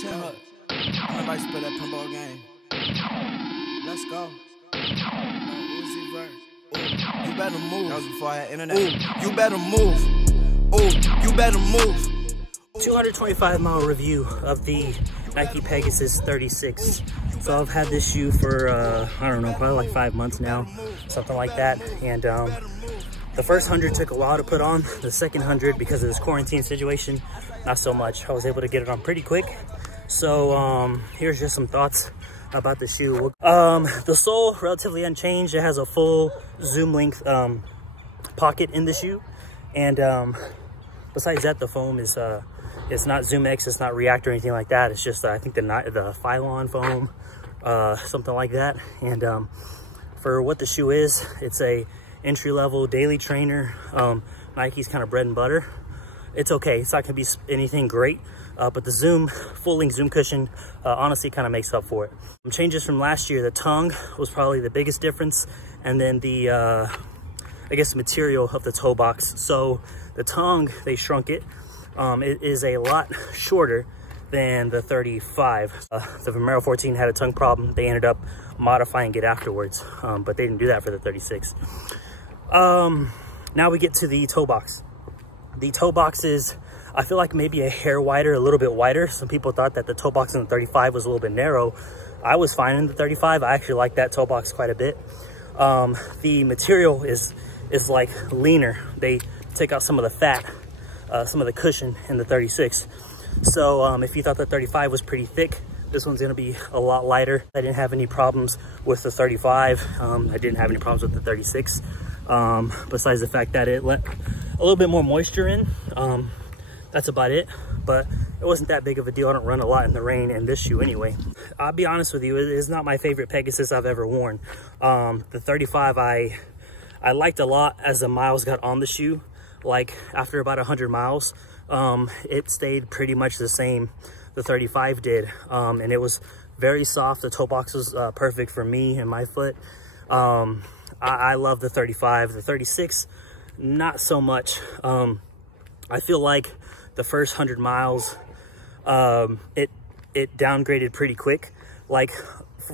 chill. Nobody spit that pinball game. Let's go. You better move. That was before I had internet. Ooh, you better move. Ooh, you better move. 225-mile review of the Nike Pegasus 36. So I've had this shoe for, I don't know, probably like 5 months now, something like that. And the first 100 took a while to put on. The second 100, because of this quarantine situation, not so much. I was able to get it on pretty quick. So here's just some thoughts about the shoe. The sole, relatively unchanged. It has a full zoom length pocket in the shoe. And besides that, the foam is it's not Zoom X, it's not React or anything like that. It's just I think the Phylon foam, something like that. And for what the shoe is, it's a entry-level daily trainer. Nike's kind of bread and butter. It's okay. It's not gonna be anything great, but the full-length Zoom cushion honestly kind of makes up for it. Changes from last year, the tongue was probably the biggest difference, and then the I guess material of the toe box. So the tongue, they shrunk it. It is a lot shorter than the 35. The Vomero 14 had a tongue problem. They ended up modifying it afterwards, but they didn't do that for the 36. Now we get to the toe box. The toe box is, I feel like maybe a hair wider, a little bit wider. Some people thought that the toe box in the 35 was a little bit narrow. I was fine in the 35. I actually like that toe box quite a bit. The material is like leaner. They take out some of the fat, some of the cushion in the 36. So if you thought the 35 was pretty thick, this one's gonna be a lot lighter. I didn't have any problems with the 35. I didn't have any problems with the 36. Besides the fact that it let a little bit more moisture in. That's about it, but it wasn't that big of a deal. I don't run a lot in the rain in this shoe anyway. I'll be honest with you, it is not my favorite Pegasus I've ever worn. The 35 I liked a lot as the miles got on the shoe. Like after about 100 miles, it stayed pretty much the same. The 35 did, and it was very soft. The toe box was perfect for me and my foot. I love the 35. The 36, not so much. I feel like the first 100 miles, it downgraded pretty quick. Like,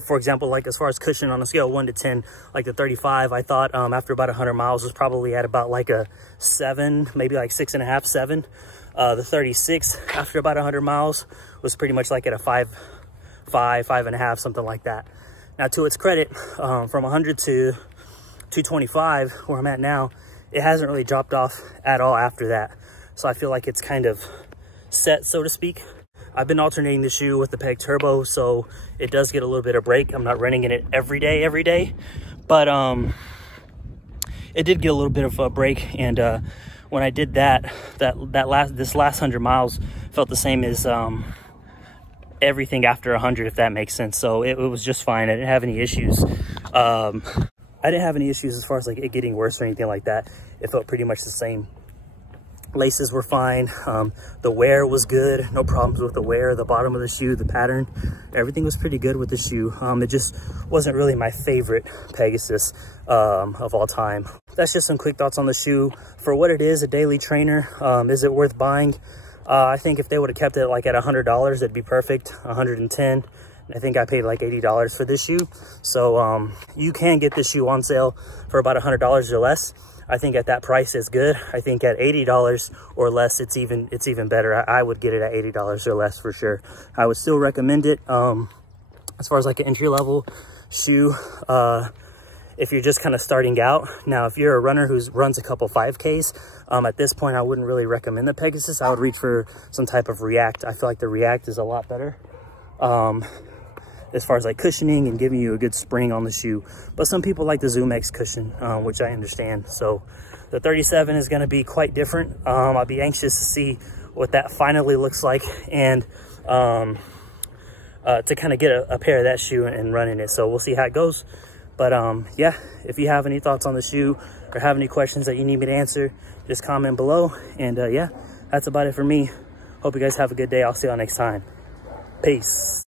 for example, like as far as cushion on a scale of 1 to 10, like the 35, I thought after about 100 miles was probably at about like a 7, maybe like 6.5, 7. The 36 after about 100 miles was pretty much like at a 5, 5.5, something like that. Now, to its credit, from 100 to 225, where I'm at now, it hasn't really dropped off at all after that. So I feel like it's kind of set, so to speak. I've been alternating the shoe with the Peg Turbo, so it does get a little bit of break. I'm not running in it every day, but it did get a little bit of a break. And when I did this last 100 miles felt the same as everything after 100, if that makes sense. So it was just fine. I didn't have any issues. I didn't have any issues as far as like it getting worse or anything like that. It felt pretty much the same. Laces were fine. The wear was good. No problems with the wear, the bottom of the shoe, the pattern. Everything was pretty good with the shoe. It just wasn't really my favorite Pegasus of all time. That's just some quick thoughts on the shoe. For what it is, a daily trainer, is it worth buying? I think if they would have kept it like at $100, it'd be perfect. 110. I think I paid like $80 for this shoe. So you can get this shoe on sale for about $100 or less. I think at that price is good. I think at $80 or less, it's even better. I would get it at $80 or less for sure. I would still recommend it. As far as like an entry-level shoe, if you're just kind of starting out. Now, if you're a runner who runs a couple 5Ks, at this point, I wouldn't really recommend the Pegasus. I would reach for some type of React. I feel like the React is a lot better. As far as like cushioning and giving you a good spring on the shoe. But some people like the Zoom X cushion, which I understand. So the 37 is going to be quite different. I'll be anxious to see what that finally looks like, and to kind of get a pair of that shoe and run in it. So we'll see how it goes. But yeah, if you have any thoughts on the shoe or have any questions that you need me to answer, just comment below. And yeah, that's about it for me. Hope you guys have a good day. I'll see y'all next time. Peace.